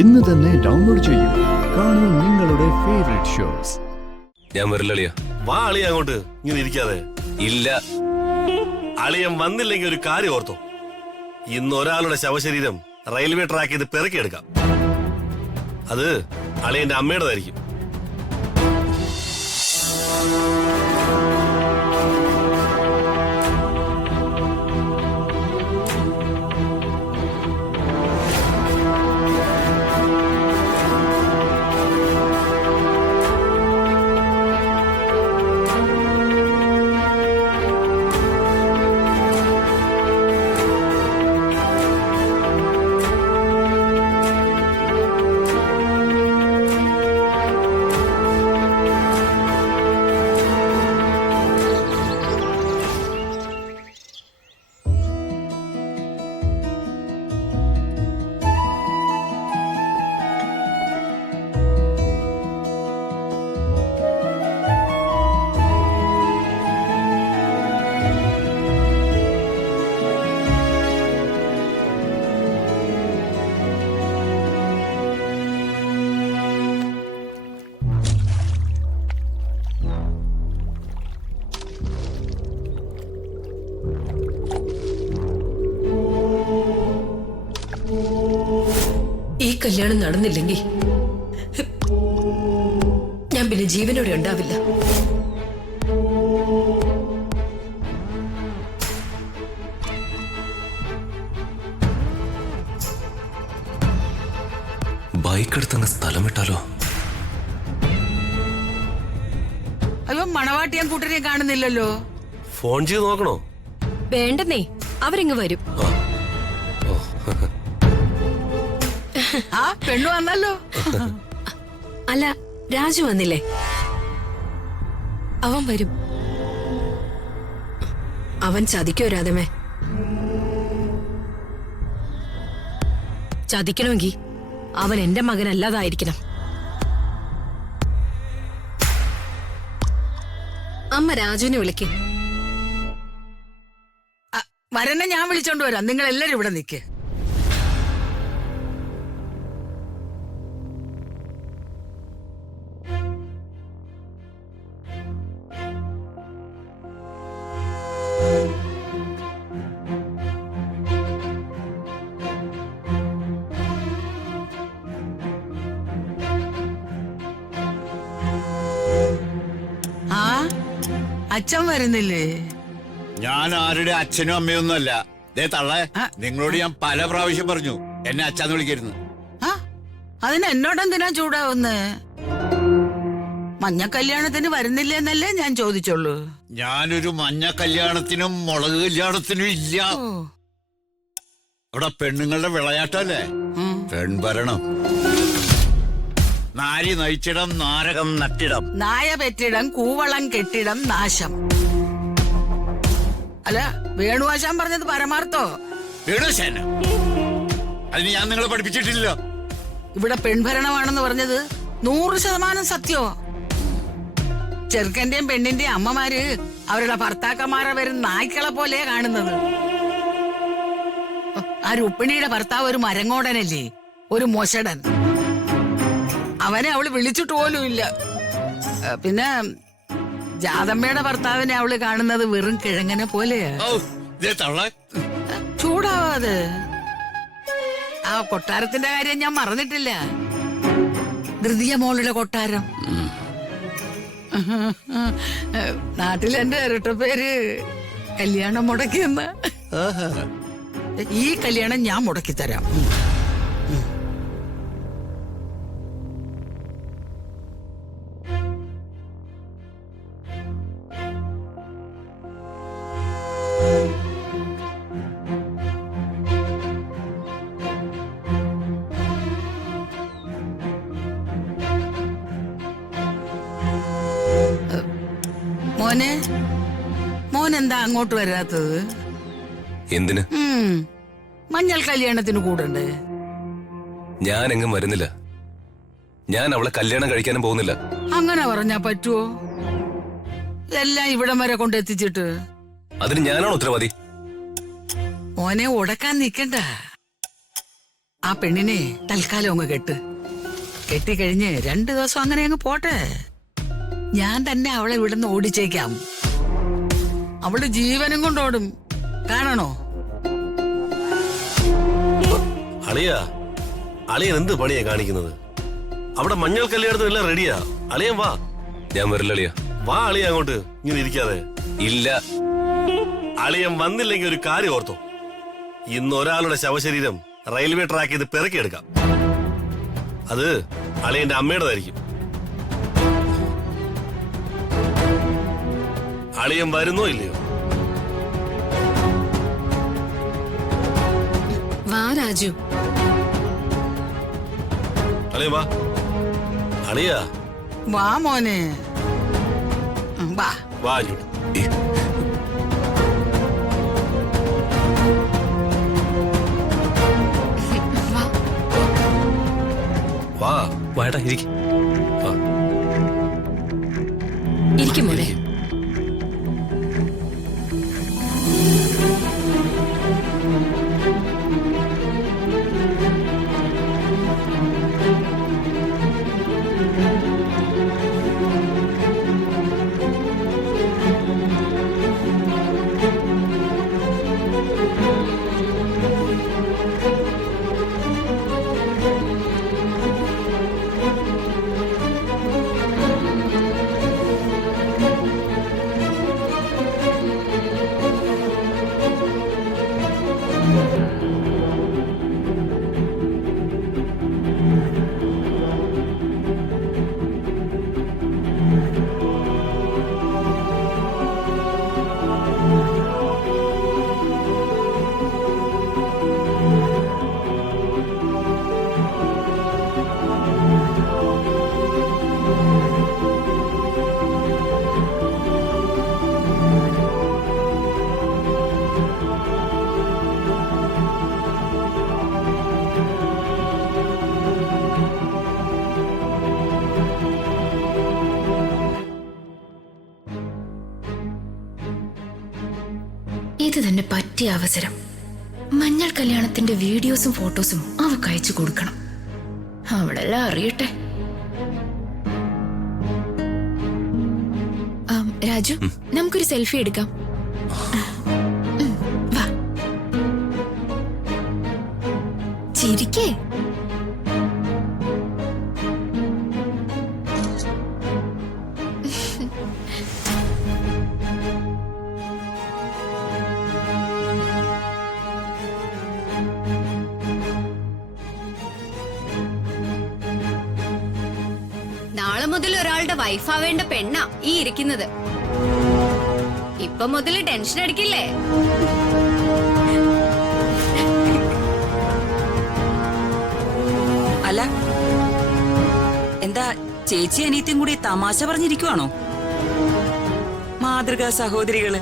ഇന്ന് തന്നെ ഡൗൺലോഡ് ചെയ്യൂ. കാണൂ നിങ്ങളുടെ ഫേവറേറ്റ് ഷോസ്. ഞാൻ വരില്ല. വാ അളിയ അങ്ങോട്ട്, ഇങ്ങനെ ഇരിക്കാതെ. ഇല്ല, അളിയൻ വന്നില്ലെങ്കിൽ ഒരു കാര്യം ഓർത്തോ, ഇന്ന് ഒരാളുടെ ശവശരീരം റെയിൽവേ ട്രാക്കിൽ നിന്ന് പെറുക്കിയെടുക്കാം. അത് അളിയന്റെ അമ്മയുടേതായിരിക്കും. ഈ കല്യാണം നടന്നില്ലെങ്കിൽ ഞാൻ പിന്നെ ജീവനോടെ ഉണ്ടാവില്ല. ബൈക്ക് എടുത്തങ്ങ് സ്ഥലം വിട്ടാലോ? അയ്യോ, മണവാട്ടിയാൻ കൂട്ടരെ കാണുന്നില്ലല്ലോ. ഫോൺ ചെയ്ത് നോക്കണോ? വേണ്ടെന്നേ, അവരിങ്ങ് വരും. ആ പെണ്ണു വന്നല്ലോ. അല്ല, രാജു വന്നില്ലേ? അവൻ വരും. അവൻ ചതിക്കോ രാധമേ? ചതിക്കണമെങ്കിൽ അവൻ എന്റെ മകനല്ലാതായിരിക്കണം. അമ്മ രാജുവിനെ വിളിക്ക്. വരനെ ഞാൻ വിളിച്ചോണ്ട് വരാം. നിങ്ങൾ എല്ലാരും ഇവിടെ നിൽക്ക്. ആ അച്ഛൻ വരുന്നില്ലേ? ഞാൻ ആരുടെ അച്ഛനും അമ്മയൊന്നുമല്ല. ദേ തള്ളേ, നിങ്ങളോട് ഞാൻ പല പ്രാവശ്യം പറഞ്ഞു എന്നെ അച്ഛന്ന് വിളിക്കരുന്ന്. ആ അതിന് എന്നോടെന്തിനാ ചൂടാവുന്നേ? മഞ്ഞ കല്യാണത്തിന് വരുന്നില്ലെന്നല്ലേ ഞാൻ ചോദിച്ചോളൂ. ഞാനൊരു മഞ്ഞ കല്യാണത്തിനും മുളക് കല്യാണത്തിനും ഇല്ല. അവിടെ പെണ്ണുങ്ങളുടെ വിളയാട്ടല്ലേ? പെൺഭരണം. നാരി നയിച്ചിടം നാരകം നട്ടിടം. നായ പെറ്റിടം കൂവളം കെട്ടിടം നാശം. അല്ല, വേണുവാശാൻ പറഞ്ഞത് പരമാർത്ഥോ? വേണുശാന അതിന് ഞാൻ നിങ്ങളെ പഠിപ്പിച്ചിട്ടില്ല. ഇവിടെ പെൺഭരണമാണെന്ന് പറഞ്ഞത് 100% സത്യോ? ചെറുക്കന്റെയും പെണ്ണിന്റെയും അമ്മമാര് അവരുടെ ഭർത്താക്കന്മാരെ വരും നായ്ക്കളെ പോലെ കാണുന്നത്. ആ രുക്മിണിയുടെ ഭർത്താവ് ഒരു മരങ്ങോടനല്ലേ, ഒരു മൊശടൻ. അവനെ അവള് വിളിച്ചിട്ട് പോലും ഇല്ല. പിന്നെ ജാതമ്മയുടെ ഭർത്താവിനെ അവള് കാണുന്നത് വെറും കിഴങ്ങനെ പോലെയാ. ചൂടാവാതെ. ആ കൊട്ടാരത്തിന്റെ കാര്യം ഞാൻ മറന്നിട്ടില്ല. ധൃതിയ മോളുടെ കൊട്ടാരം. നാട്ടിൽ എന്റെ ഇരട്ടപ്പേര് കല്യാണം മുടക്കിയെന്ന. ഈ കല്യാണം ഞാൻ മുടക്കിത്തരാം. മോനെ, മോനെന്താ അങ്ങോട്ട് വരാത്തത്? എന്തിന്? മഞ്ഞൾ കല്യാണത്തിന് കൂടണ്ടേ? ഞാൻ എങ്ങും വരുന്നില്ല. ഞാൻ അവളെ കല്യാണം കഴിക്കാനും പോകുന്നില്ല. അങ്ങനെ പറഞ്ഞാ പറ്റുവോ? എല്ലാം ഇവിടം വരെ കൊണ്ടെത്തിച്ചിട്ട് അതിന് ഞാനാണ് ഉത്തരവാദി. മോനെ ഉടക്കാൻ നിക്കണ്ട. ആ പെണ്ണിനെ തൽക്കാലം അങ്ങ് കെട്ടിക്കഴിഞ്ഞ് 2 ദിവസം അങ്ങനെ അങ്ങ് പോട്ടെ. ഞാൻ തന്നെ അവളെ ഇവിടുന്ന് ഓടിച്ചേക്കാം. അവള് ജീവനും കൊണ്ടോടും. കാണണോ? അളിയൻ എന്ത് പണിയാ കാണിക്കുന്നത്? അവിടെ മഞ്ഞൾ കല്യാണത്തിനെല്ലാം റെഡിയാ. അളിയൻ വാ. ഞാൻ വരില്ല അളിയ. വാ അളിയ അങ്ങോട്ട്. ഇങ്ങനെ ഇരിക്കാതെ. ഇല്ല. അളിയൻ വന്നില്ലെങ്കിൽ ഒരു കാര്യം ഓർത്തോ. ഇന്ന് ഒരാളുടെ ശവശരീരം റെയിൽവേ ട്രാക്കിൽ നിന്ന് പെറുക്കിയെടുക്കാം. അത് അളിയന്റെ അമ്മയുടേതായിരിക്കും. അളിയൻ വരുന്നോ ഇല്ലയോ? വാ രാജു. അളിയ വാ. അളിയ വാ മോനെ. വാ. വാ അങ്ങോട്ട്. വാ. വാടാ ഇരിക്കും. ഇരിക്കും മോനെ. ഇത് തന്നെ പറ്റിയ അവസരം. മഞ്ഞൾ കല്യാണത്തിന്റെ വീഡിയോസും ഫോട്ടോസും അവക്ക് അയച്ചു കൊടുക്കണം. അവളെല്ലാം അറിയട്ടെ. രാജു, നമുക്കൊരു സെൽഫി എടുക്കാം. വാ, ചിരിക്കേ. നാളെ മുതൽ ഒരാളുടെ വൈഫാവേണ്ട പെണ്ണാ ഈ ഇരിക്കുന്നത്. ഇപ്പൊ മുതൽ ടെൻഷൻ അടിക്കില്ലേ? അല്ല, എന്താ ചേച്ചി അനിയത്തിയും കൂടി തമാശ പറഞ്ഞിരിക്കുവാണോ? മാതൃകാ സഹോദരികള്.